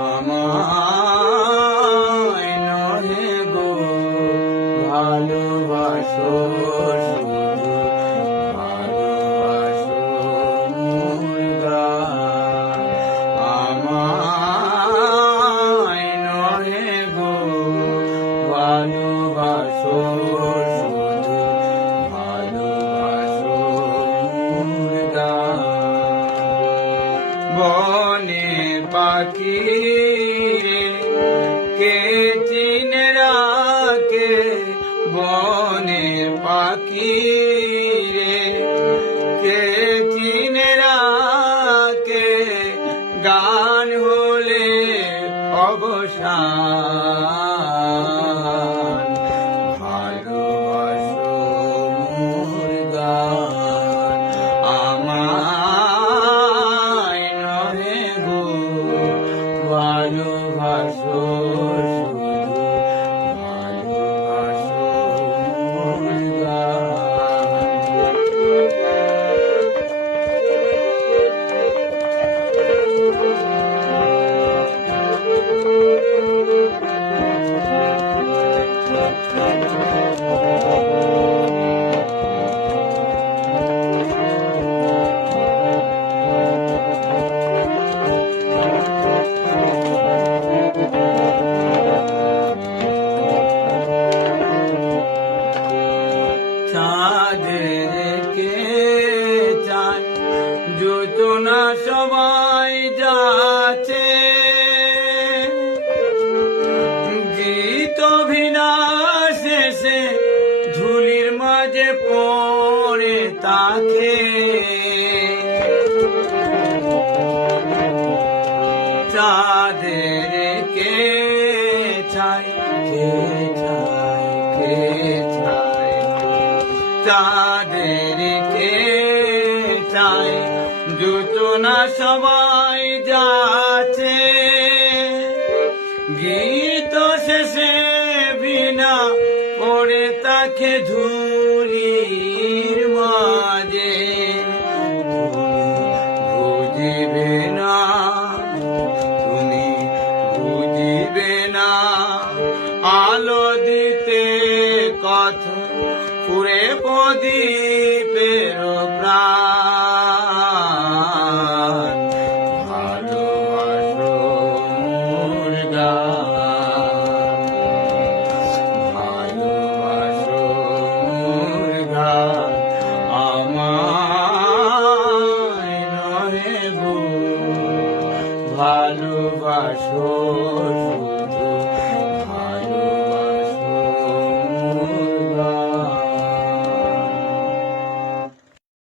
আমায় নহে গো ভালোবাসো, শুধু ভালোবাসো মোর গান। আমায় নহে গো ভালোবাসো, শুধু ভালোবাসো মোর গান। বনে পাখি কে চিনে রাখে, বনে পাখি রে কে চিনে রাখে, গান হলে অবসান। ভালোবাসো মোর গান। আমায় নহে গো ভালোবাসো, শুধু ভালোবাসো মোর গান। চাঁদেরকে চায় যোজনা সবাই যাচ্ছে, গীত ভিনা শেষে ধুলির মাঝে পড়ে তাকে। চাঁদেরকে চায় কে চায়, কে চায়, চাঁদেরকে চায় যোজনা সবাই যাচ্ছে, গীত শেষে বিনা পড়ে তাকে ধুলির মাঝে। বুঝিবে না, তুমি বুঝিবে না, আলো দিতে কথা পুরে প্রদীপের প্রাণ। ভালোবাসো মোর গান। ভালোবাসো মোর গান। আমায় নহে গো ভালোবাসো।